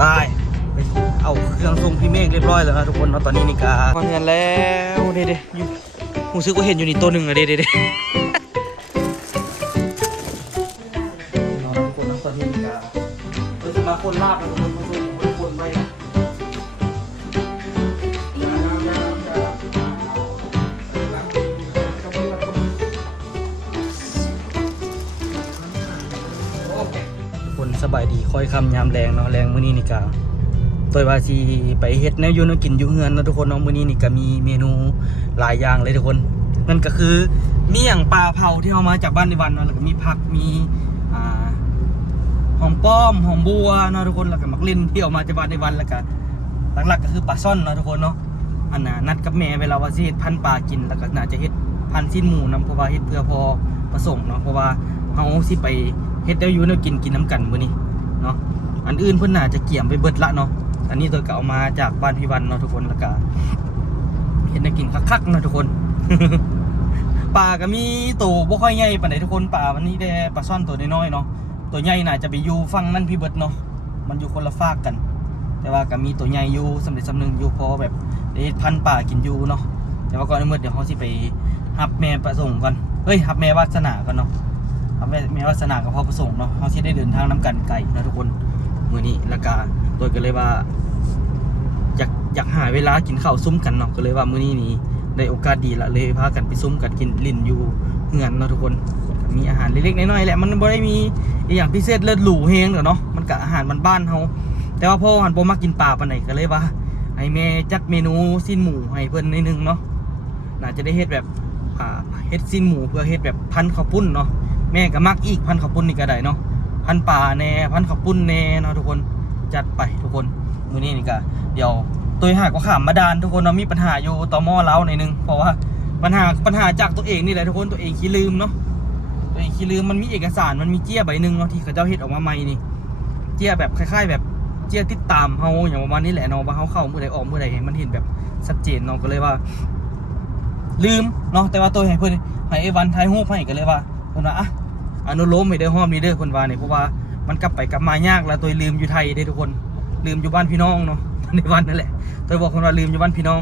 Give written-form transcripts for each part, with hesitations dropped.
ไปเอาเครื่องทรงพี่เมฆเรียบร้อยแล้วนะทุกคนเนาะตอนนี้นี่กาพอเห็นแล้วเด้อยู่ผมซื้อก็เห็นอยู่นี่ตัวหนึ่งอะเด้น้องทุกคนตอนนี้นี่กาเราจะมาคนลาบแล้วคนไปคนสบายดีคอยคำยามแรงเนาะแรงมื้อนี้นี่กาตัวว่าสิไปเฮ็ดแนวอยู่เนาะกินอยู่เฮือนเนาะทุกคนเนาะมื้อนี้นี่ก็มีเมนูหลายอย่างเลยทุกคนนั่นก็คือเมี่ยงปลาเผาที่เอามาจากบ้านในวันเนาะแล้วก็มีผักมีหอมป้อมหอมบัวเนาะทุกคนแล้วก็มักลิ้นที่เอามาจากบ้านในวันแล้วก็หลักๆก็คือปลาซ่อนเนาะทุกคนเนาะอันน่ะนัดกับแม่เวลาว่าสิเฮ็ดพันปลากินแล้วก็น่าจะเฮ็ดพันสิ้นหมูนำเพราะว่าเฮ็ดเพื่อพอประสงค์เนาะเพราะว่าเฮาสิไปเฮ็ดได้อยู่เนาะกินน้ำกันมื้อนี้เนาะอันอื่นเพิ่นน่าจะเกี่ยมไปเบิดละเนาะอันนี้ตัวก็เอามาจากบ้านพี่วันเนาะทุกคนแล้วก็เห็นได้กินคักๆนะทุกคน ปลาก็มีตัวบ่ค่อยใหญ่ปานใดทุกคนปลามันนี่ได้ปลาซ่อนตัวน้อยๆเนาะตัวใหญ่น่าจะไปอยู่ฝั่งนั่นพี่เบิดเนาะมันอยู่คนละฝากกันแต่ว่าก็มีตัวใหญ่อยู่สำเร็จสำนึงอยู่พอแบบได้พันปลากินอยู่เนาะแต่ว่าก่อนเมื่อเดี๋ยวเขาสิไปหับแม่ประสงค์ก่อนเฮ้ยหับแม่วาสนาก่อนเนาะหับแม่วาสนากับพ่อประสงค์เนาะเขาสิได้เดินทางน้ำกันไกลนะทุกคนมื้อนี้แล้วก็โดยก็เลยว่าอยากหาเวลากินข้าวซุ้มกันเนาะก็เลยว่ามื้อนี้นี่ได้โอกาสดีละเลยพากันไปซุ้มกันกินลิ้นอยู่เฮือนเนาะทุกคนมีอาหารเล็กๆน้อยๆแหละมันบ่ได้มีอย่างพิเศษเลิศหรูเฮงเนาะมันก็อาหารบ้านๆเฮาแต่ว่าพ่อหันบ่มักกินปลาปานใดก็เลยว่าให้แม่จัดเมนูซีนหมูให้เพิ่นนิดนึงเนาะน่าจะได้เฮ็ดแบบเฮ็ดซีนหมูเพื่อเฮ็ดแบบพันข้าวปุ้นเนาะแม่ก็มักอีกพันข้าวปุ้นนี่ก็ได้เนาะพันปลาแน่พันข้าวปุ้นแน่เนาะทุกคนจัดไปทุกคนมื้อนี้นี่ก็เดี๋ยวตัวหากก็ขามมาดานทุกคนเรามีปัญหาอยู่ต่อหม้อเล้าหน่อยนึงเพราะว่าปัญหาจากตัวเองนี่แหละทุกคนตัวเองขี้ลืมเนาะตัวเองขี้ลืมมันมีเอกสารมันมีเจี้ยใบหนึ่งเนาะที่เขาเจ้าเฮ็ดออกมาใหม่นี่เจี้ยแบบคล้ายๆแบบเจี้ยติดตามเฮาอย่างประมาณนี้แหละเนาะว่าเฮาเข้าเมื่อใดออกเมื่อใดให้มันเห็นแบบชัดเจนเนาะก็เลยว่าลืมเนาะแต่ว่าตัวให้เพิ่นให้ไอ้วันถ่ายรูปให้ก็เลยว่าเพิ่นว่าอ่ะอนุโลมให้เด้อห้อมนี่เด้อเพิ่นว่านี่เพราะว่ามันกลับไปกลับมายากแล้วตัวลืมอยู่ไทยเด้อทุกคนลืมอยู่บ้านพี่น้องเนาะในวันนั่นแหละตัวบอกคนว่าลืมอยู่บ้านพี่น้อง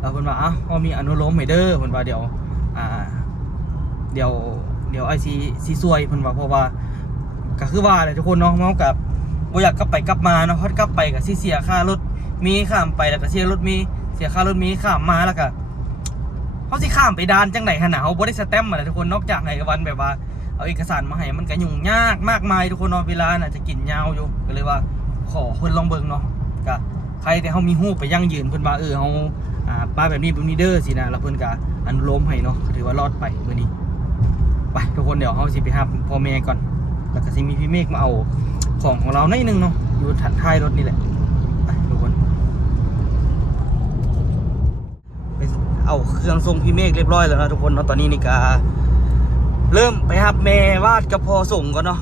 เราเพิ่นว่าพอมีอนุโลมให้เด้อเพิ่นว่าเดี๋ยวไอซีซวยเพิ่นว่าเพราะว่าก็คือว่าเลยทุกคนเนาะเมากับบ่อยากกลับไปกลับมาเนาะพอกลับไปก็สิเสียค่ารถมีข้ามไปแล้วก็เสียรถมีเสียค่ารถมีข้ามมาแล้วก็เฮาสิข้ามไปด่านจังได๋หั่นน่ะเฮาบ่ได้สแตมป์อะไรทุกคนนอกจากให้วันแบบว่าเอาเอกสารมาให้มันก็ยุ่งยากมากมายทุกคนเนาะเวลาน่ะจะกินยาวอยู่ก็เลยว่าขอเพิ่นลองเบิ่งเนาะก็ใครแต่เขามีหูปไปยั่งยืนเพิ่นว่าเขามาแบบนี้เด้อสินะแล้วเพิ่นก็อนุโลมให้เนาะถือว่ารอดไปมื้อนี้ไปทุกคนเดี๋ยวเขาสิไปหาพ่อแม่ก่อนแล้วก็สิมีพี่เมฆมาเอาของเราหน่อยนึงเนาะอยู่ท้ายรถนี่แหละไปทุกคนไปเอาเครื่องทรงพี่เมฆเรียบร้อยแล้วนะทุกคนเนาะตอนนี้นี่ก็เริ่มไปหาแม่วาดกับพ่อส่งก่อนเนาะ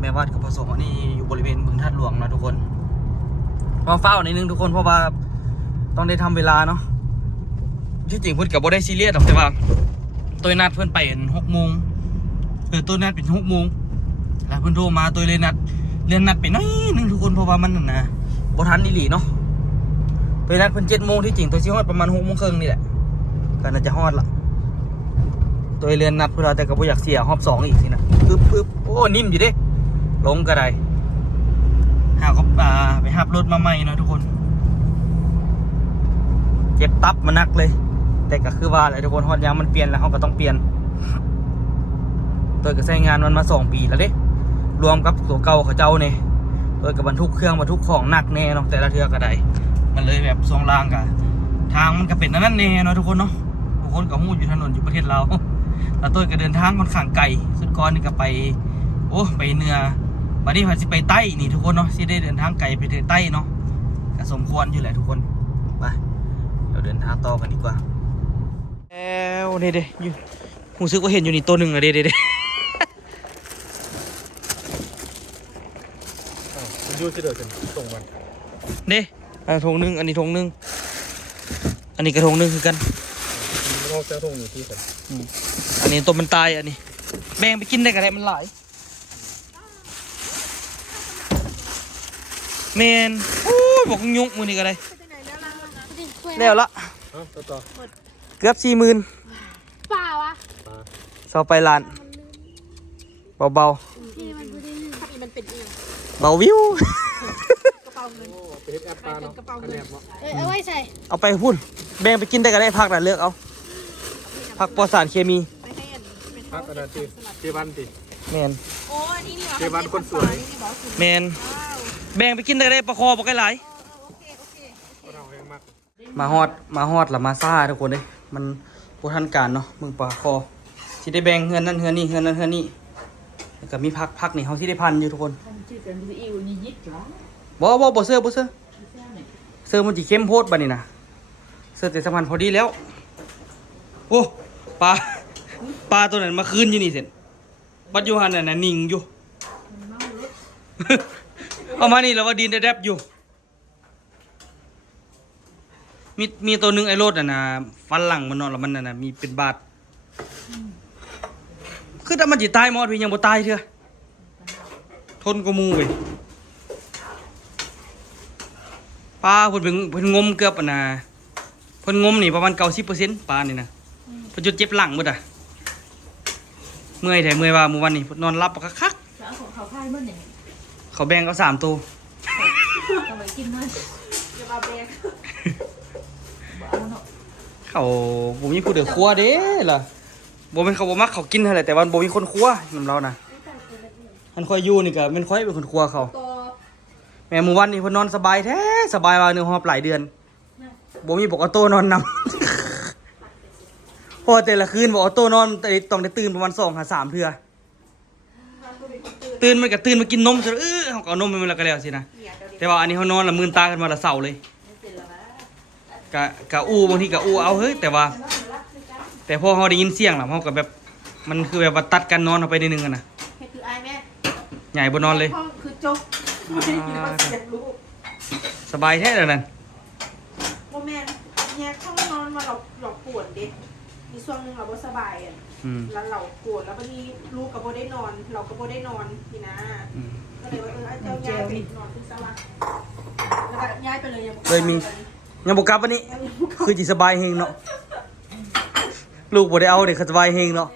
แม่วาดกับผสมอันนี้อยู่บริเวณบึงท่าหลวงนะทุกคนมาเฝ้าในนึงทุกคนเพราะว่าต้องได้ทำเวลาเนาะที่จริงเพื่อนกับโบได้ซีเรียสหรอกแต่ว่าตัวนัดเพื่อนไป6 โมงตัวนัดเป็น6 โมงแล้วเพื่อนโทรมาตัวเรียนนัดไปน้อยนึงทุกคนเพราะว่ามันนะโบทันดีหลีเนาะตัวนัดเพื่อน7 โมงที่จริงตัวซีฮอดประมาณ6 โมงครึ่งนี่แหละก็น่าจะฮอดละตัวเรียนนัดเพื่อนแต่ก็บ่อยากเสียฮอบ2อีกสินะปึ๊บโอ้นิ่มอยู่ดิลงก็ได้หาก็ไปหับรถมาใหม่เนาะทุกคนเจ็บตับมานักเลยแต่ก็คือว่าอะไรทุกคนฮอดยางมันเปลี่ยนแล้วเขาก็ต้องเปลี่ยนตัวก็ใช้งานมันมา2 ปีแล้วเด้รวมกับตัวเก่าเขาเจ้าเนี่ยตัวกับบรรทุกเครื่องบรรทุกของหนักแน่เนาะแต่ละเทือก็ได้มันเลยแบบทรงรางกับทางมันก็เป็นนั่นแน่เนาะทุกคนเนาะทุกคนก็มุ่งอยู่ถนนอยู่ประเทศเราแล้วตัวก็เดินทางค่อนข้างไกลสุดก่อนนี่ก็ไปไปเหนือวันนี้พาสิไปใต้นี่ทุกคนเนาะที่ได้เดินทางไกลไปถึงใต้เนาะก็สมควรอยู่แหละทุกคนไปเดี๋ยวเดินทางต่อกันดีกว่าแล้วเด้อยู่ผมซื้อก็เห็นอยู่นี่ตัวหนึ่งอะเด้ยูสิเดี๋ยวจะส่งมันเด้ธงนึงอันนี้ธงนึงอันนี้กระทงนึงคือกันเราจะธงอยู่ที่กันอันนี้ตัวมันตายอันนี้แบ่งไปกินได้กันได้มันหลาย แมนโอ้ยบอกยุกมือนี่ก็ได้แล้วละต่อเกือบ40,000เปล่าวะ เสาไปล้านเบา ที่มันไม่ได้ถ้าอีมันเป็นเอง ๆเบาวิว กระเป๋าเงิน เป็นแอปปลาเนาะคะแนนเนาะ เอาไว้ใส่ เอาไปพุ่นแบ่งไปกินได้ก็ได้พักน่ะเลือกเอาผักปลอดสารเคมี ไปให้อันเป็น พักกระดาษที่เจวันติ แมน โอ้อันนี้นี่หว่า เจวันคนสวย แมนแบ่งไปกินได้ก็ได้ปลาคอบ่ไกลหลาย โอเค เราแรงมาก มาฮอดละมาซ่าทุกคนเลยมันบ่ทันการเนาะมึงปลาคอสิได้แบ่งเฮือนนั่นเฮือนนี่เฮือนนั่นเฮือนนี่แล้วก็มีพักนี่เฮาสิได้พันอยู่ทุกคนบ่เสื้อเสื้อมันสิเข้มโพดบัดนี้นะเสื้อแต่สำคัญพอดีแล้วโอ้ปลาตัวนั้นมาคืนอยู่นี่เสร็จบัดอยู่หั่นน่ะนิ่งอยู่ เอามานี่แล้วว่าดินแดบๆอยู่มีตัวหนึงไอ้โรดน่ะนะฟันหลังมันเนาะแล้วมันน่ะมีเป็นบาดคือถ้ามันสิตายหมดพี่ยังบ่ตายเถอะทนกว่าหมู่เว้ยปลาเพิ่นงมเกือบอันน่ะเพิ่นงมนี่ประมาณ 90% ปลานี่นะเพิ่นจุดเจ็บหลังหมดอ่ะเมื่อยแต่เมื่อยว่าเมื่อวันนี้เพิ่นนอนหลับคัก เขาพายเมื่อไหร่ ๆเขาแบ่งเอา3ตัว ทำไมกินน้อย อย่ามาแบก เอาเนาะ เขาบ่มีผู้เดือครัวเด้ล่ะบ่แม่นเขาบ่มักเขากินเท่าไหร่แต่ว่าบ่มีคนครัวนำเรานะมันค่อยอยู่นี่ก็แม่นค่อยเป็นคนครัวเขา ตัว แม่มื้อวันนี้เพิ่นนอนสบายแท้สบายว่า1 หอบหลายเดือนบ่มีบอกออโต้นอนนำ เพราะว่าแต่ละคืนบอกออโต้นอนต้องได้ตื่นประมาณ2 หา 3เทื่อตื่นมันก็ตื่นมากินนมซะเฮาก็เอานมให้มันแล้วก็แล้วสินะแต่ว่าอันนี้เฮานอนละมื่นตากันมาละเช้าเลยกะอู้บางทีกะอู้เอาเฮ้ยแต่พอเฮาได้ยินเสียงแล้วเฮาก็แบบมันคือแบบว่าตัดกันนอนเอาไปนิดนึงอะนะ เฮ็ดคืออายแม่ ใหญ่บ่นอนเลย ห้องคือจกไม่ได้ยินว่าเสียงลูก สบายแท้แล้วนั่น โมแมนแยกห้องนอนมาเราปวดเด็กมีช่วงนึงเราบ่สบายอ่ะ อืม แล้วเราปวดแล้วบางทีลูกกับโบได้นอน เรากับโบได้นอนนี่นะ อืม ก็เลยว่าเจ้าย้ายไปนอนที่สลักแล้วก็ย้ายไปเลยยังบ่ เลยมี ยังบ่กลับวันนี้ คือสิสบายเฮงเนาะลูกบ่ได้เอาเด็กเขาสบายเฮงเนาะ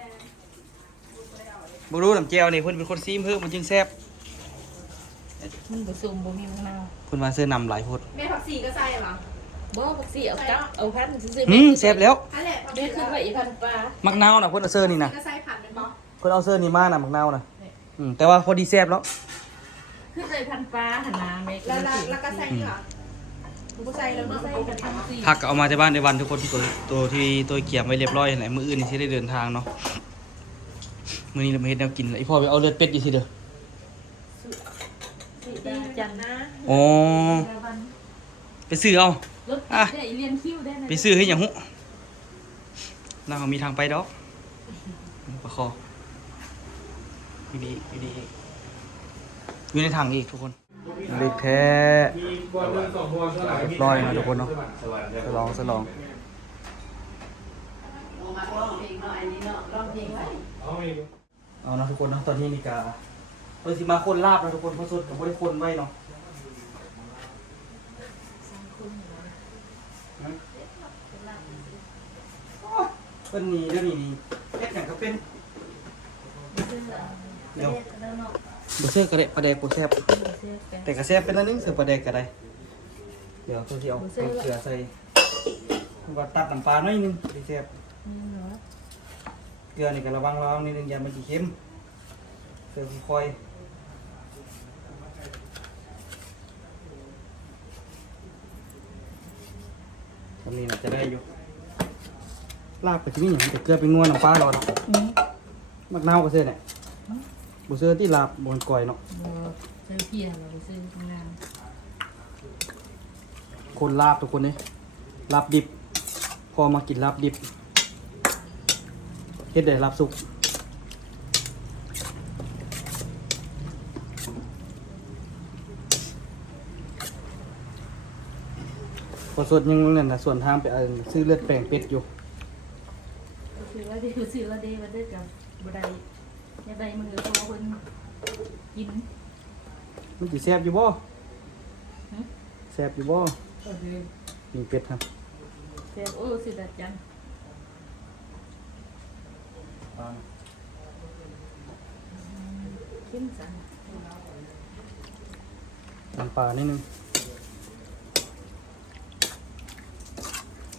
บ่รู้น้ำแจ่วนี่เพิ่นเป็นคนซีมเพิ่มมันจึงแซ่บ มึงผสมบ่มีมะนาว เพิ่นว่าเสื้อนำหลายโพด แม่ผักสีก็ใส่เหรอ บ่บักสิเอาจับเอาพันซื้อ แซ่บแล้ว อันแหละผัก เด็ สี ดขึ้นไว้อีพันปลา มักนาวน่ะเพิ่นเอาเสื้อนี่น่ะ ก็ใส่ผัดเป็นบอ เพิ่นเอาเสื้อนี่มาน่ะมักนาวน่ะแต่ว่าพอดีแซ่บแล้ว ขึ้นไว้พันปลาหันนาแม่ แล้วก็ใส่นี่เหรอกูใส่แล้วเนาะ ใส่กันทั้งสี่ ผักก็เอามาจากบ้านในวันทุกคนตัวที่ตัวเกี่ยมไว้เรียบร้อยไหนมื้ออื่นนี่สิได้เดินทางเนาะมื้อนี้เรามาเฮ็ดแนวกินแล้วอีพ่อไปเอาเลือดเป็ดอยู่สิเด้อ จันนะ อ๋อไปซื้อเอา รถได้เรียนคิวได้นะ ไปซื้อให้หยังหุเรามีทางไปดอกประคออยู่ดีอยู่ในถังอีกทุกคนเล็กแท้ มีบอล1 2บอลเท่าไหร่ เรียบร้อยนะทุกคนเนาะสลอง เอาเอง เอานะทุกคนเนาะตอนนี้นี่กาเราสิมาคนลาบนะทุกคนเพราะสดกับบ่ได้คนไว้เนาะเป็นนี่เดี๋ยวนี้นี่เฮ็ดหยังก็เป็นเดี๋ยวบ่เชื่อก็ได้ปลาแดกบ่แซ่บแต่ก็แซ่บเป็นอันนึงเสือปลาแดกก็ได้เดี๋ยวตัวที่เอาเกลือใส่ว่าตัดน้ำปลาหน่อยนึงสิแซ่บเกลือนี่ก็ระวังนิดนึงอย่ามันสิเค็มเกลือค่อยตอนนี้น่าจะได้อยู่ลาบก็จะมีอย่างแต่เกลือเป็นนัวน้ำปลารอดมักนาวก็เสื้อเนี่ยบุเสื้อที่ลาบบนก่อยเนาะ บ่ซื้อเพียเราซื้อทำงาน คนลาบทุกคนเนี่ยลาบดิบ พอมากินลาบดิบเฮ็ดได้ลาบสุกพอสดยังนั่นนะส่วนทางไปซื้อเลือดแปลงเป็ดอยู่ ซื้อแล้วได้ซื้อแล้วได้มาได้กับบ่ได้อย่าได้มือเพราะว่าเพิ่นกิน มันสิแซ่บอยู่บ่ แซ่บอยู่บ่ โอเค ปิ้งเป็ดครับ แซ่บโอ้สิดัดจังเข้มจัง น้ำปลานิดนึง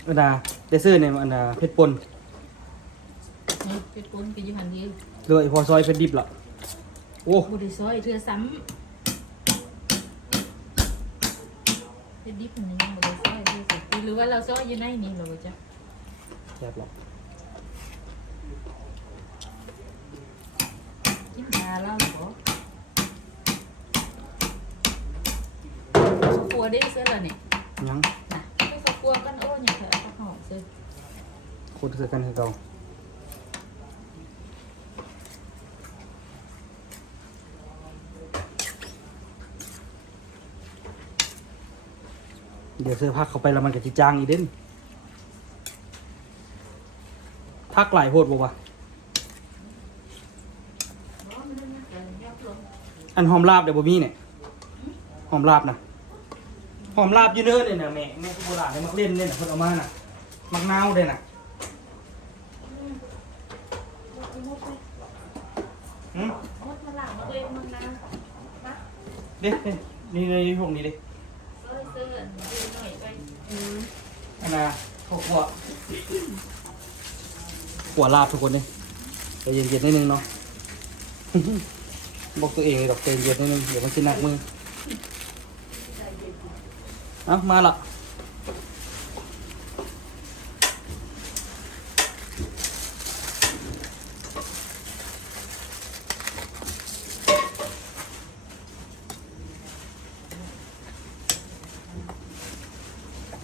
อันดาได้ซื้อเนี่ยอันดาเผ็ดป่น นี่เป็ดป่นก็อยู่หันเดียว หรือว่าไอ้พอซอยเผ็ดดิบล่ะโอ้ บ่ได้ซอยเทื่อซ้ำเป็ดดิบมันยังบ่ได้ซอยเทื่อสิหรือว่าเราซอยอยู่ในนี่เหรอบ่จ๊ะ แซ่บหรอก กินยาแล้วบ่ข้าวคั่วได้เสื้อแล้วนี่ ยัง น่ะข้าวคั่วกันโอ้ยังเถอะข้าวหอมเสื้อ คนซื้อกันคือเก่าเดี๋ยวเสื้อพักเข้าไปแล้วมันก็จะจางอีกเด่นพักหลายโพดบ่วะ บ่มันนั่นก็ยับลง อันหอมลาบเดี๋ยวบ่มีเนี่ยหอมลาบนะหอมลาบอยู่เด้อเนี่ยนะแม่ที่โบราณเนี่ยมักเล่นเนี่ยนะเพิ่นเอามาน่ะมักนาวเด้น่ะหืม มดมาหลังมาเลยมันนะ เด้นี่ในพวกนี้เด้ ซอยเสื้อดูหน่อยไป อันน่ะข้าวคั่วขัวลาบทุกคนเนี่ยใจเย็นๆนิดนึงเนาะ บอกตัวเองเลยดอกใจเย็นนิดนึงเดี๋ยวมันสิหนักมือเอ้ามาละ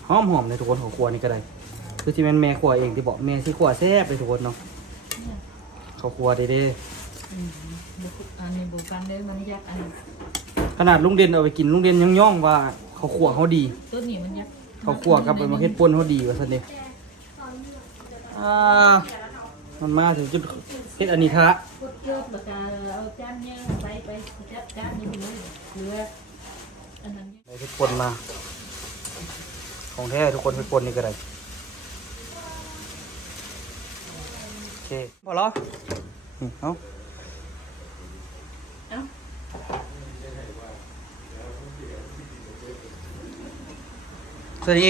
หอมๆเลยทุกคนของครัวนี่ก็ได้คือที่แม่ครัวเองที่บอกแม่ที่ครัวแซ่บเลยทุกคนเนาะเขาครัวเด้ อันนี้บุกันเลยมันยักอันนี้ ๆขนาดลุงเด่นเอาไปกินลุงเด่นยังย่องว่าเขาครัวเขาดี ต้นนี้มันยัก เขาครัวกับไปมาเฮ็ดป่นเขาดีว่าซั่นเด้มันมาถึงจุดเฮ็ดอันนี้ทะ กดเยอะปากกาเอาจานเนี่ยไปจัดจานนี้ไปเลยเหลืออันนั้น ได้เฮ็ดป่นมา ของแท้ทุกคนเฮ็ดป่นนี่ก็ได้โอเคพอแล้วนี่เอา เอ้า สวัสดี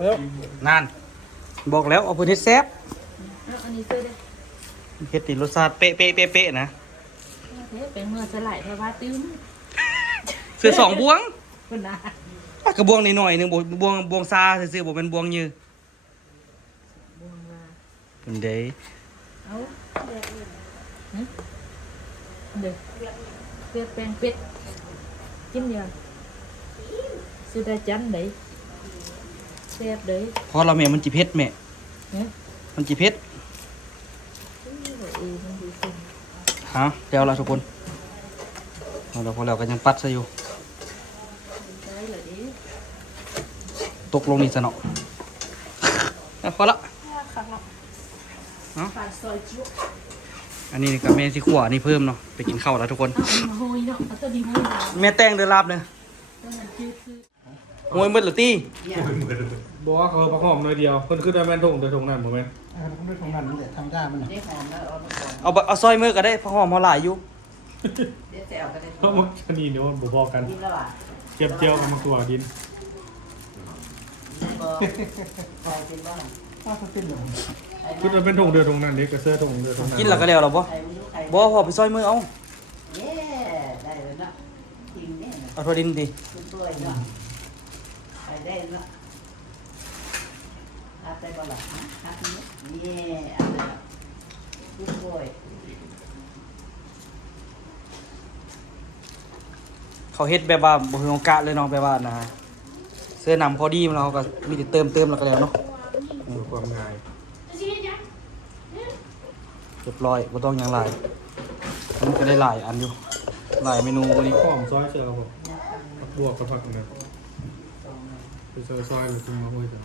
แล้วนานบอกแล้วเอาเพิ่นเฮ็ดแซ่บ เอาอันนี้เสื้อได้ เฮ็ดนี่รสชาติเป๊ะๆๆๆนะ เป็นเมื่อสลายเพราะว่าตื้ม เสื้อสองบวง คนน่ะ กระบวงนิดหน่อยหนึงบวงซาซื่อๆบ่เป็นบวงยือ บวงว่า เป็นเด้ เอาเดี๋ยวเพื่อแปลงเป็ดกินยังสุดาจันđấyแซ่บđấy พอเราแม่มันจิเผ็ดแม่ เนี่ย มันจิเผ็ด มันดูสิ ฮะเดี๋ยวละทุกคนเราพอแล้วก็ยังปัดซะอยู่ ได้เลยดิ ตกลงนี่ซะเนาะพอละ ปลาซอยจุ๊ อันนี้กับแม่ที่ขัวนี่เพิ่มเนาะไปกินข้าวแล้วทุกคน เอามาโหยเนาะเอาตัวนี้โหยเนาะ แม่แต่งเดือลาบเลย ตัวนั้นจืดคือ โอ้ยมืดหรือตี้ บอกว่าเขาพักหอมหน่อยเดียวเพิ่นขึ้นได้แม่นทงแต่ทงนั้นบ่แม่น ผมด้วยของมันนั่นแหละทำได้มัน ได้หอมแล้วเอามาก่อน เอาซอยมือก็ได้เพราะหอมเขาหลายอยู่ เดี๋ยวแซวกันได้ เพราะมันชนีเนี่ยบ่บอกกัน กินแล้วอ่ะ เจียบเจียวกับมันตัวกิน บอกใครกินบ้าง ถ้าเขาเป็นอย่าง ขึ้นได้เป็นทงเดือทงนั้นเด็กกระเสื้อทงเดือทงนั้น กินแล้วก็แล้วเหรอบ่ ใครไม่รู้ใคร บ่พอไปซอยมือเอา เย้ได้เลยนะกินเนี่ยนะ เอาทั่วดินดิ คุณตัวเนาะใครได้เนาะรับได้บ่ล่ะรับนี้เย้อะไรล่ะคุณตัว เขาเฮ็ดแบบว่าบ่คือของกะเลยเนาะแบบว่านะเสื้อนำพอดีมันเราก็มีแต่เติมแล้วก็แล้วเนาะ เพื่อความง่าย เรียบร้อยบ่ต้องหยังหลายมันก็ได้หลายอันอยู่หลายเมนูวันนี้ หอมซอยเชียวครับผมผักบวกกับผักนะไปซอยหรือกินมาห้วยจัง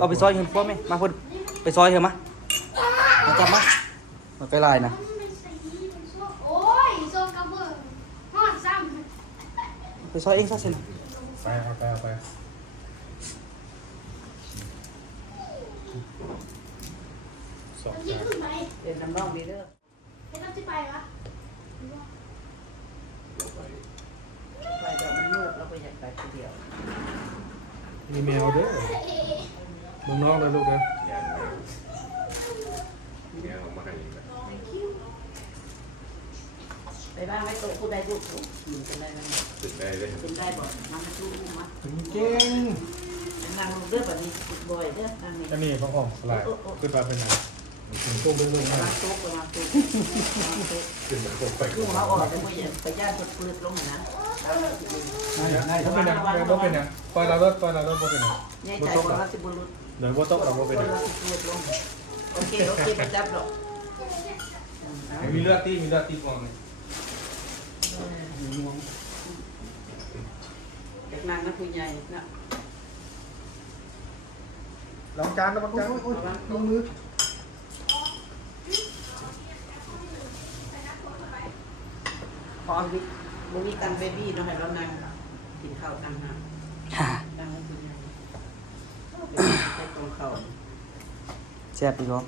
เอาไปซอยเห็นพวกไหมมาพุ่นไปซอยเถอะมาจับมาไปลายนะ ไปซอยเองซะสิ ไปเอาไปสองจาน เป็นน้ำร่องดีเด้อ ให้น้ำจิ้มไปวะ ไปเดี๋ยวมันมืดเราไปอยากไปคนเดียว มีแมวเด้อมึงน้องเลยลูกเด้อ ไปบ้านไม่โตผู้ใดลูกถูกกินกันได้ไหมกินได้บ่มันมาสู้มา ถึงเก่ง นั่งเด้อแบบนี้บ่อยเด้อนั่งนี่ อันนี้ต้องหอมสลายขึ้นมาเป็นไงตุ้มเรื่อยๆ มา นะ โต๊ะมาโต๊ะลูกเขาออกจะไปย่านคนปืนลงนะ ได้ บ่เป็นหยังบ่เป็นหยังปล่อยเรารถบ่เป็นหยัง ยายใจว่าเขาสิบุรุษ เดี๋ยวบ่ตกเราบ่เป็นหยัง เราสิปืนลงโอเคไปจับหรอก มีเลือดตีมองเลย เด็กนางนักผู้ใหญ่นะ ลองจาน โอ้ยโอ้ยลงมือ พอบุมีตังเบบี้เนาะให้เรานั่งกินข้าวตังหาตังนักผู้ใหญ่ไปตรงเขา แซ่บอีกเนาะ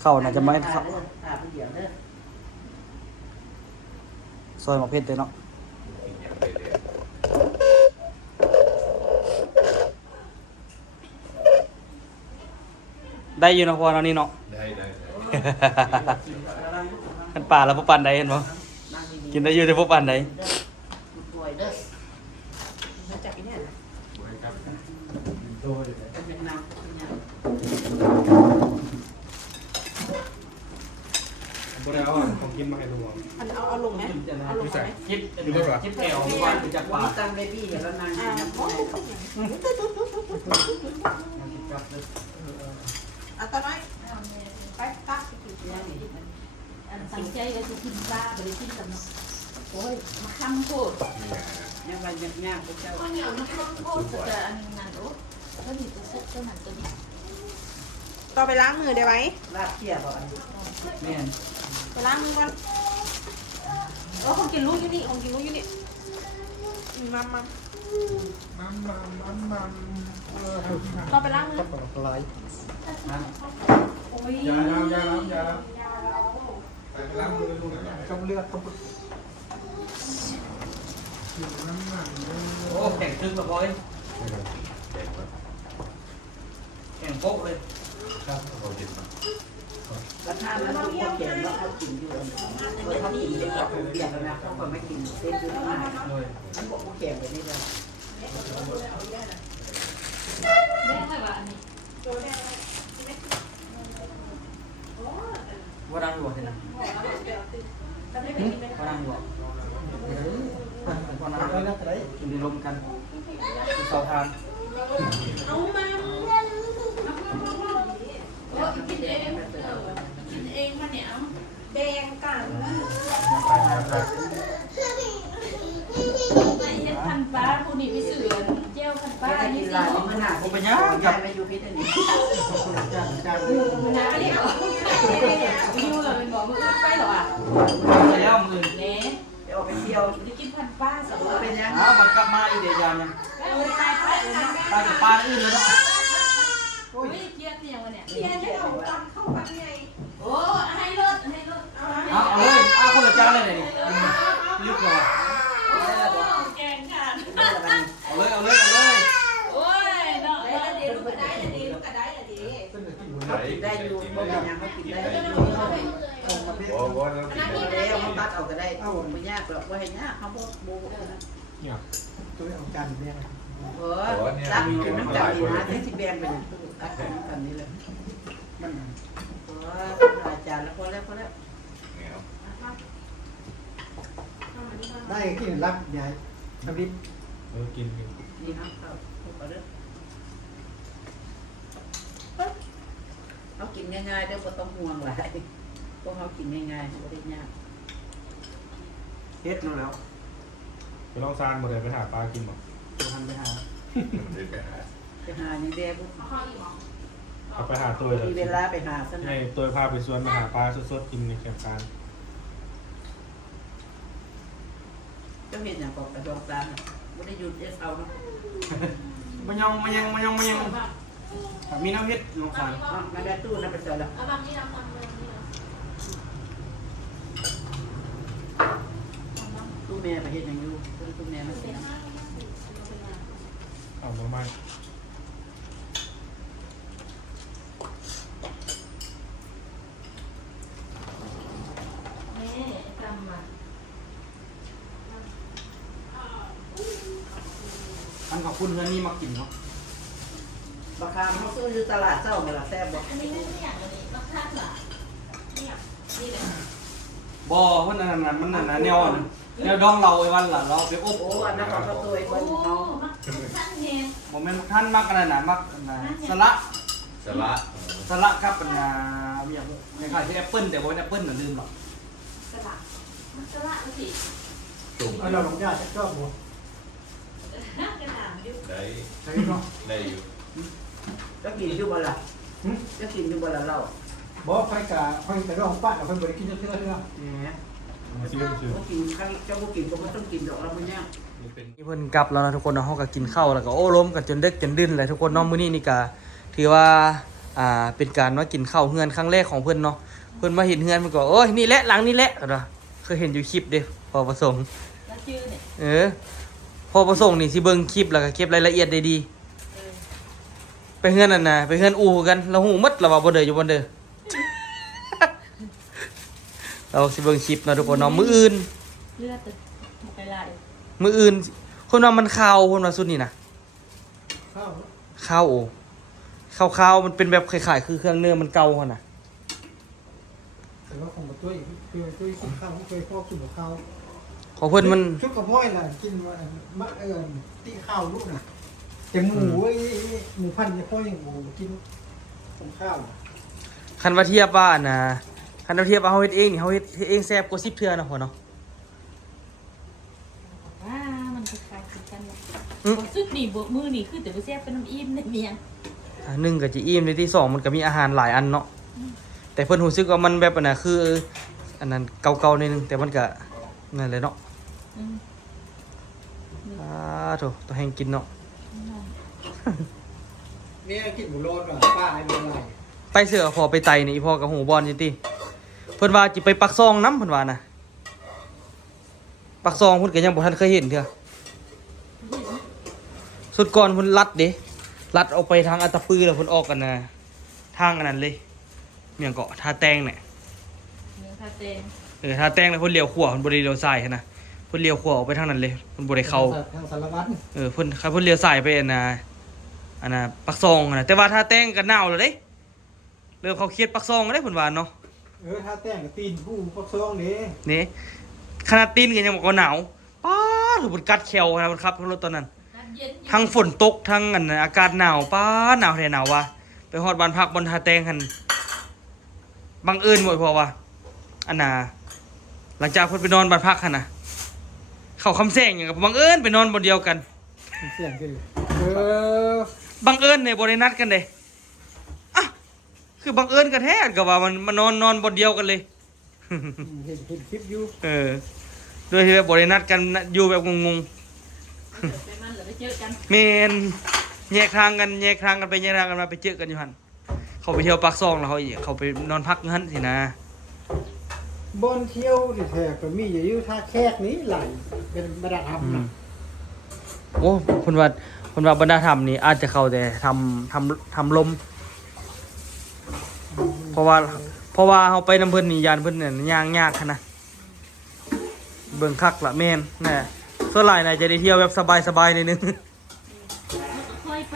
เข้าน่าจะไม่เข้า ถามเดี๋ยวเด้อ ซอยหมกเพชรเลยเนาะได้อยู่นะพอเนาะนี่เนาะ กันป่าแล้วพวกปันใดเห็นบ่กินได้อยู่แต่พวกปันใด ป่วยเด้อมาจากที่นี่เป็นนางเนี่ย บ่ได้เอาของกินมาให้ดู อันเอาลงไหมเอาลงไหม จิ๊บจิ๊บแอวพวกปันจากป่า มีตังเบบี้เดี๋ยวเรานางเนี่ย เอาตอนน้อยไปตัก อันสังใจก็จะกินปลาบริกินกับเนาะโอ้ยมาคำโคตร ยังวันยังย่างพระเจ้า ข้าวเหนียวมาคำโคตรแต่อันนั้นโอ้ก็มีตัวเซ็ตตัวนั้นตัวนี้ ต่อไปล้างมือได้ไหม ลาบเที่ยบ่ แม่น ไปล้างมือก่อนของกินลูกอยู่นี่ของกินลูกอยู่นี่มาต่อไปล้างมือ ตับปลาย โอ้ย อย่าแล้วไปล้างมือดูหน่อย กับเลือดกับ โอ้แข่งครึ่งละพอยแข่งโป๊กเลย แล้วถ้ามันต้องเขียนว่าเขากินอยู่เขากินเด็กเขาเบียดแล้วนะเขาก็ไม่กินเส้นอยู่มาก เลย มันบอกว่าเขียนไปนี่เลย ได้ไหมวะอันนี้ ว่าดังอยู่ที่นั่นว่าดังอยู่ว่าดัง อะไรนะอะไร กินในลมกันกินข้าวทาน เอามา โอ้ยกินเองกินเองมาเนี่ย แดงกัน ไอ้เฮ็ดพันปลาผู้นี้ไปเสือเจ้าพันปลา ถ้า นี่ กิน สิ ลาย เนาะ มันหนา ผมเป็นยังกับ ไม่อยู่พิษอันนี้ จานจาน มันน่าเนี่ยอยู่เลยเป็นบอกมึงไปหรออ่ะ แล้วมือ เน่ เดี๋ยวออกไปเที่ยว จะกินพันปลาสอง เป็นยัง อ้าวมันกลับมาอีเดียยามยัง ตายไปเลยนะ ไปกับปลาอื่นเลยเนาะ โอ้ยเกียดเนี่ยวันเนี่ย เทียนให้เราตอนเข้ากันไง โอ้ให้รถให้รถ เอาเลยเอาคนละจานเลยนี่ลึกเลย แกงขาด เอาเลย โอ้ยเนาะ ได้ละดีลูกก็ได้ละดีลูกก็ได้ละดี เป็นแบบที่ เขากินได้อยู่บ่เป็นยังเขากินได้อยู่ ตรงกับเบ็ด แล้วเขาตัดเอาก็ได้ไม่ยากหรอกว่าให้ยากเขาบ่บ่นะ เนี่ย ตัวเอาจานเนี่ย เออตักกินน้ำจับดีนะที่แบงไปตักกินกันนี่เลย มัน เอออาจารย์แล้วพอแล้ว ได้ที่รับยายทวิต กิน นี่ครับเขาเด้อเขากินง่ายๆเด้อบ่ต้องห่วงหลายพวกเขากินง่ายๆบ่ได้ยาก เฮ็ดนู่นแล้ว ไปลองซานมาเลยไปหาปลากินบ่ ทันไปหา ไปหาอย่างเดียว เอาไปหาตัว มีเวลาไปหาซะหน่ ให้ อย ตัวพาไปสวนมาหาปลาสดๆกินในแคมป์การ จะเห็นอย่างกับกระดองตาลไม่ได้หยุดเอาเนาะ มันยังมีน้ำเฮ็ดลงสาร มาได้ตู้นะไปเจอแล้ว เอาบางนี่น้ำเลยนี่นะ ตู้แม่ไปเห็นอย่างอยู่ตู้แม่มาเสีย เอามาใหม่ นี่จำมา อันขอบคุณเพื่อนนี่มากินเนาะ ราคาเขาซื้ออยู่ตลาดเจ้าเวลาแซ่บบ่ อันนี้ไม่ได้อย่างนี้มะขามหรอเนี่ยนี่แหละ บ่เพิ่นอันนั้นมันนั่นนะแนวอันแนวดองเราไอ้วันล่ะเราไปอบ โอ้อันนั้นของตัวไอ้ค โอ้ นเขา มะขามเนี่ย บ่แม่นท่านมักอันนั้นน่ะมักอันน่ะสละ สละ สละครับอันน่ะเรียกว่าคล้ายๆที่แอปเปิ้ลแต่บ่แอปเปิ้ลน่ะลืมหรอก สลัดมันสลัดมันสิ ตุ่ม เอาเราลงยาจะชอบบ่ กระดาษอยู่ ได้ ใช่เนาะ ได้อยู่ จะกินอยู่บ่ล่ะจะกินอยู่บ่ล่ะเรา บ่ไฟกะไฟแต่เราของป้าเราไฟบ่ได้กินเทื่อเนาะ เนี่ย มาซื้อมาซื้อ ก็กินข้างเจ้าก็กินก็ไม่ต้องกินดอกเราไม่เนี่ย นี่เป็น นี่เพิ่นกลับแล้วนะทุกคนเนาะเฮาก็กินข้าวแล้วก็โอ้ล้มกันจนดึกจนดื่นเลยทุกคนเนาะมื้อนี้นี่ก็ถือว่าเป็นการมากินข้าวเฮือนครั้งแรกของเพิ่นเนาะเพิ่นมาเห็นเฮือนมันก็โอ้ยนี่แหละหลังนี่แหละเนาะเคยเห็นอยู่คลิปเด้พอประสงค์ แล้วชื่อเนี่ย พอประสงค์นี่สิเบิ่งคลิปแล้วก็เก็บรายละเอียดได้ดีไปเฮือนนั่นน่ะไปเฮือนอู่กันเราฮู้หมดแล้วว่าบ่เด้ออยู่บ่เด้อ เราสิเบิ่งคลิปเนาะทุกคนเนาะมื้ออื่น เลือดไปลาย มื้ออื่นคนว่ามันข้าวคนว่าสุดนี่นะ ข้าว ข้าวโอข้าวมันเป็นแบบคล้ายๆคือเครื่องเนื้อมันเก่าหั่นน่ะ แต่ว่าของบ่ตัวอีกคือตัวกินข้าวเคยพ่อกินข้าว ของเพิ่นมัน ชุดกระพ้อยน่ะกินมะตีข้าวลูกน่ะแต่หมูไอ้หมูพันธุ์จะพ่อยหมูกินของข้าว คันว่าเทียบว่าอันน่ะคันว่าเทียบว่าเฮาเฮ็ดเองนี่เฮาเฮ็ดเองแซ่บกว่า10เทื่อนะพ่อเนาะ ว่ามันคล้ายๆกันเลย อืม ซุปนี่บวกมือนี่คือแต่ว่าแซ่บเป็นน้ำอิ่มในเมียง หนึ่งก็จะอิ่มในที่สองมันก็มีอาหารหลายอันเนาะแต่เพิ่นรู้สึกว่ามันแบบอันน่ะคืออันนั้นเก่าๆนิดนึงแต่มันก็นั่นแหละเนาะ อืม โถต้องให้กินเนาะ เนี่ยกินหมูโลดว่ะป้าไอ้เป็นไร ไปเสือพอไปไตนี่อีพ่อกับหูบอลจิติเพิ่นว่าจิไปปักซองน้ำเพิ่นว่านะปักซองเพิ่นก็ยังบ่ทันเคยเห็นเถอะสุดก่อนเพิ่นลัดเด้ลัดออกไปทางอัตตปือแล้วเพิ่นออกกันนะทางอันนั้นเลยเมียงเกาะท่าแตงเนี่ย เนื้อทาเตง ท่าแตงแล้วเพิ่นเลี้ยวขวาเพิ่นบ่ได้เลี้ยวซ้ายหั้นนะเพิ่นเลี้ยวขวาออกไปทางนั้นเลยเพิ่นบ่ได้เข้า ทางสารวัตร เพิ่นคันเพิ่นเลี้ยวซ้ายไปอันน่ะปักซองอันน่ะแต่ว่าท่าแตงก็หนาวแล้วเด้เริ่มเข้าเขตปักซองแล้วเด้เพิ่นว่าเนาะ ถ้าแต่งกับตีนผู้พวกซองนี่ นี่ขนาดตีนก็ยังบอกว่าหนาวป้าหรือบนกัดแควนะบนครับรถตอนนั้น น้ำเย็นอยู่ ทั้งฝนตกทั้งอันอากาศหนาวป้าหนาวแท้หนาวว่ะไปฮอดบ้านพักบนทาแตงหันบังเอิญหมดเพราะว่าอันน่ะหลังจากเพิ่นไปนอนบ้านพักหันน่ะเข้าคำแซงอย่างกับบังเอิญไปนอนบนเดียวกัน เสียงคือ บังเอิญในบ่ได้นัดกันเด้อ่ะคือบังเอิญกันแท้ก็ว่ามันมานอนบนเดียวกันเลย เห็นคลิปอยู่ โดยที่แบบบ่ได้นัดกันอยู่แบบงง ไปมันหรือไปเจอกัน ๆเมนแยกทางกันไปแยกทางกันมาไปเจอกันอยู่หั่นเขาไปเที่ยวปากซองแล้วเขาไปนอนพักอยู่หั่นสินะ บอนเที่ยวที่แท้ก็มีอยู่ท่าแขกนี้ไหลเป็นบรรดาธรรมนะ โอ้เพิ่นว่าบรรดาธรรมนี่อาจจะเข้าแต่ทำลม เพราะว่าเฮาไปนำเพิ่นนี่ยานเพิ่นเนี่ยย่างยากหั้นนะเบิ่งคักละแม่นแน่ส่วนหลายน่าจะได้เที่ยวแบบสบายๆนิดนึง ค่อยไป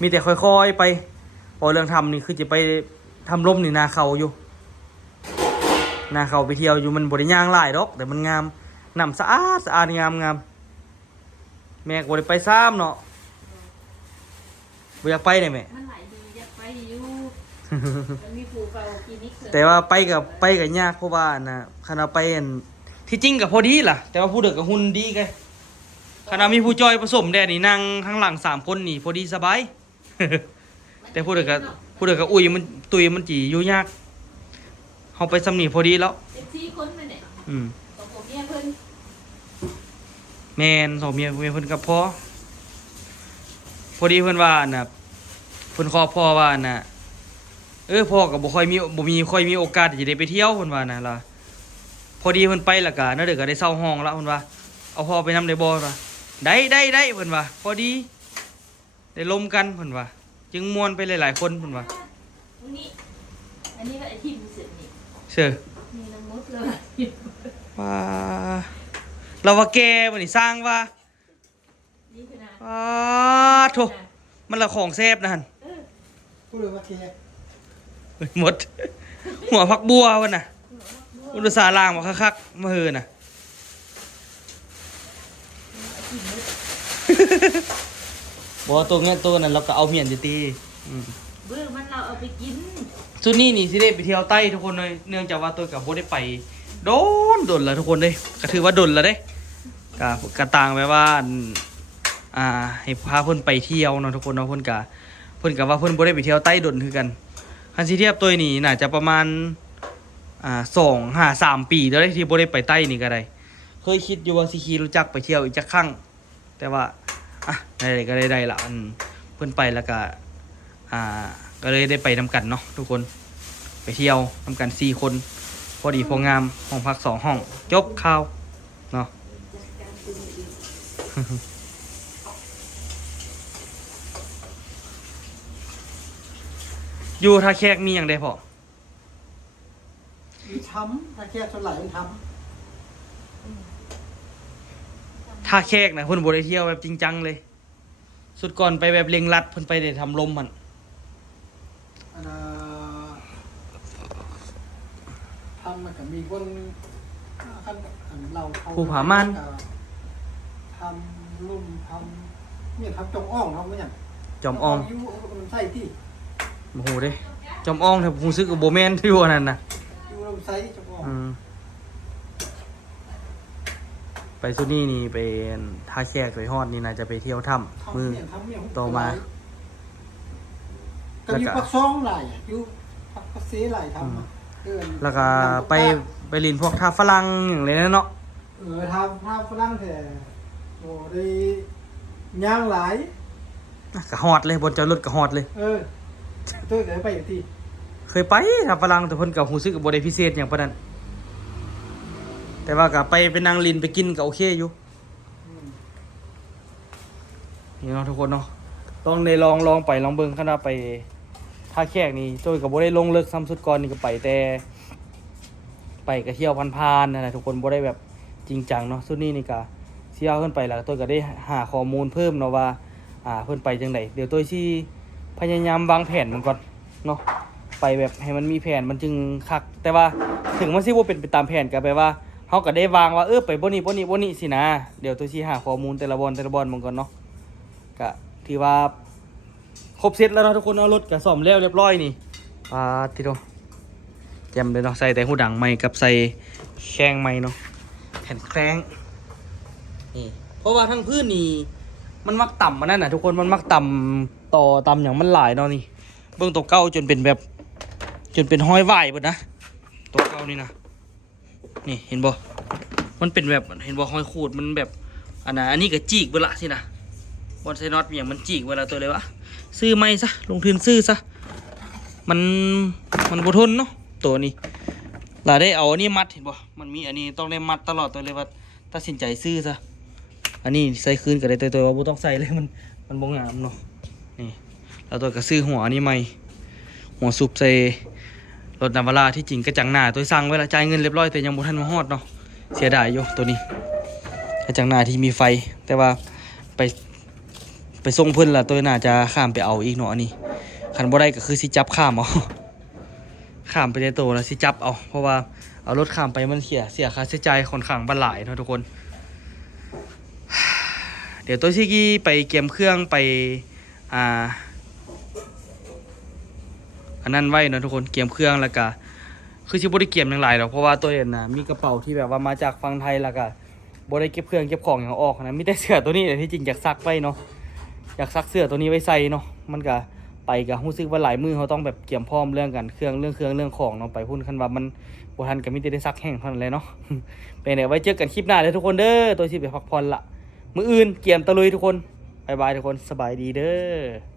มีแต่ค่อยๆไปพอเรื่องทำนี่คือจะไปทำลมนี่นาเขาอยู่นาเขาไปเที่ยวอยู่มันบริย่างหลายดอกแต่มันงามน้ำสะอาดงามแม่ก็บริไปซ้ำเนาะบ่อยากไปได้แม่ มันไหลดีอยากไปอยู่มันมีภูเขาคลินิก แต่ว่าไปกับยากเพราะว่านะคณะไปอันที่จริงกับพอดีล่ะ แต่ว่าผู้เด็กกับหุ่นดีไงคณะมีผู้จอยผสมแดดนี่นั่งข้างหลัง3 คนนี่พอดีสบาย แต่ผู้เด็กกับอุ้ยมันตุยมันจีอยู่ยากเฮาไปสำนีพอดีแล้ว เจ็ดสี่คนไปเนี่ย อืม ของผมเนี่ยเพิ่น แม่นสองเมียเพิ่นกับพ่อพอดีเพิ่นว่าน่ะเพิ่นขอพ่อว่าน่ะพ่อก็บ่ค่อยมีโอกาสที่จะได้ไปเที่ยวเพิ่นว่าน่ะล่ะพอดีเพิ่นไปแล้วก็นั่นเด้อก็ได้เช่าห้องแล้วเพิ่นว่าเอาพ่อไปนำได้บ่ล่ะได้เพิ่นว่าพอดีได้ลมกันเพิ่นว่าจึงม่วนไปหลายๆคนเพิ่นว่า นี่อันนี้ก็ไอ้ที่มันเสร็จนี่ เชื่อ นี่น้ำมดเลย ว่าเราว่าแกบ่นี่สร้างว่า นี่คือนะ โถมันละของแซ่บนะหั่น พูดเลยว่าเค หมด หัวผักบัววันน่ะอุตส่าห์ล้างมาคักๆมาเฮือน่ะ บอกว่าตัวเนี้ยตัวนั้นเราก็เอาเมียนจะตีอืม เบื่อมันเราเอาไปกิน ส่วนนี้นี่สิได้ไปเที่ยวใต้ทุกคนเลยเนื่องจากว่าตัวกับโบได้ไปโดนแล้วทุกคนเลยก็ถือว่าโดนแล้วเด้กะต่างไปว่าให้พาเพิ่นไปเที่ยวเนาะทุกคนเนาะเพิ่นกะว่าเพิ่นบ่ได้ไปเที่ยวใต้โดนคือกันคันสิเทียบตัวนี้น่าจะประมาณ3 ปีแล้วได้ที่บ่ได้ไปใต้นี่ก็ได้เคยคิดอยู่ว่าสิขี่รู้จักไปเที่ยวอีกจักครั้งแต่ว่าได้ก็ได้ละเพิ่นไปแล้วก็ก็เลยได้ไปนำกันเนาะทุกคนไปเที่ยวนำกัน4 คนพอดีพองามห้องพัก2 ห้องจบข่าวเนาะ อยู่ท่าแขกมีอย่างใดพอ มีทำถ้าแค่ส่วนไหลมันท ท่าแขกนะเพิ่นบ่ได้เที่ยวแบบจริงจังเลย สุดก่อนไปแบบเล็งรัดเพิ่นไปได้ทำลมมัน ำอันทำมันก็มีคนขั้นเราเขา ภูผาม่าน ทำลุ่มทำเนี่ยทำจงอ่องทำไม่อย่าง จอมออง ยู่มันใส่ที่ โอ้โหเด้จอมอองแถวรู้สึกว่าบ่แม่นที่ว่านั่นน่ะ อยู่ลำไส้จงอ่อง ไปสุดนี่นี่ไปท่าแขกไปฮอดนี่น่าจะไปเที่ยวถ้ำมือ ทำเนี่ย ต่อมา ก็อยู่ปักซองหลายอยู่ปักเสหลายทำเอิ้น แล้วก็ไปลินพวกท่าฝรั่งอย่างไรนั่นเนาะ ทำฝรั่งแต่โอ้ได้ย่างหลาย ก็ฮอดเลยบนจอดรถก็ฮอดเลย ตัวเดี๋ยวไปอยู่ที่ เคยไปท่าฝรั่งแต่เพิ่นก็รู้สึกว่าบ่ได้พิเศษหยังปานนั้นแต่ว่าก็ไปนั่งลินไปกินก็โอเคอยู่ นี่เนาะทุกคนเนาะต้องได้ลองไปลองเบิ่งขนาดไปท่าแขกนี่ตัวก็บ่ได้ลงเลิกซ้ำสุดก่อนนี่ก็ไปแต่ไปก็เที่ยวผ่านๆนั่นแหละทุกคนบ่ได้แบบจริงจังเนาะสุดนี้นี่ก็สิเอาขึ้นไปแล้วตัวก็ได้หาข้อมูลเพิ่มเนาะว่าเพิ่นไปจังไดเดี๋ยวตัวสิพยายามวางแผนมันก่อนเนาะไปแบบให้มันมีแผนมันจึงคักแต่ว่าถึงมันสิบ่เป็นไปตามแผนก็แปลว่าเฮาก็ได้วางว่าไปบ่นี่สินะเดี๋ยวตัวสิหาข้อมูลแต่ละบอนมันก่อนเนาะ ก็ถือว่าครบเซตแล้วเนาะทุกคนเอารถก็ซ่อมแล้วเรียบร้อยนี่ทีโดแจ่มเลยเนาะใส่แต่หูดังใหม่กับใส่แข้งใหม่เนาะแผ่นแข้งนี่เพราะว่าทั้งพื้นนี่มันมักต่ำมานั่นน่ะทุกคนมันมักต่ำต่อต่ำอย่างมันหลายเนาะนี่เบื้องตัวเก้าจนเป็นห้อยไหวหมดนะตัวเก้านี่นะนี่เห็นบ่มันเป็นแบบเห็นบ่ห้อยขูดมันแบบอันนี้ก็จีกเบละสินะบอลไซนอตอย่างมันจีกเวลาตัวเลยวะซื้อไม่ซะลงทุนซื้อซะมันบ่ทนเนาะตัวนี้เราได้เอาอันนี้มัดเห็นบ่มันมีอันนี้ต้องได้มัดตลอดตัวเลยว่าตัดสินใจซื้อซะอันนี้ใส่คืนก็ได้ตัวว่าบ่ต้องใส่เลยมันบ่งามเนาะนี่แล้วตัวก็ซื้อหัวอันนี้ใหม่หัวสุบใส่รถนาวาร่าที่จริงกระจังหน้าตัวสั่งไว้ละจ่ายเงินเรียบร้อยแต่ยังบ่ทันมาฮอดเนาะเสียดายอยู่ตัวนี้กระจังหน้าที่มีไฟแต่ว่าไปส่งเพิ่นล่ะตัวน่าจะข้ามไปเอาอีกเนาะอันนี้คันบ่ได้ก็คือสิจับข้ามเอาข้ามไปในตัวแล้วสิจับเอาเพราะว่าเอารถข้ามไปมันเสียค่าใช้จ่ายค่อนข้างบันหลายเนาะทุกคน เดี๋ยวตัวชิกี้ไปเกมเครื่องไปอันนั้นไว้เนาะทุกคนเกมเครื่องแล้วก็คือสิบ่ได้เกมอย่างหลายดอกเพราะว่าตัวเองน่ะมีกระเป๋าที่แบบว่ามาจากฝั่งไทยแล้วก็บ่ได้เก็บเครื่องเก็บของอย่างออกนะมีแต่เสื้อตัวนี้ที่จริงอยากซักไว้เนาะอยากซักเสื้อตัวนี้ไว้ใส่เนาะมันก็ไปก็รู้สึกว่าหลายมือเขาต้องแบบเตรียมพร้อมเรื่องกันเรื่องของเนาะไปพุ่นคันว่ามันบ่ทันก็มีแต่ได้ซักแห้งเท่านั้นแหละเนาะ ไปไหนไว้เจอกันคลิปหน้าเลยทุกคนเด้อตัวสิไปพักผ่อนละ มื้ออื่นเกียมตะลุยทุกคนบ๊ายบายทุกคนสบายดีเด้อ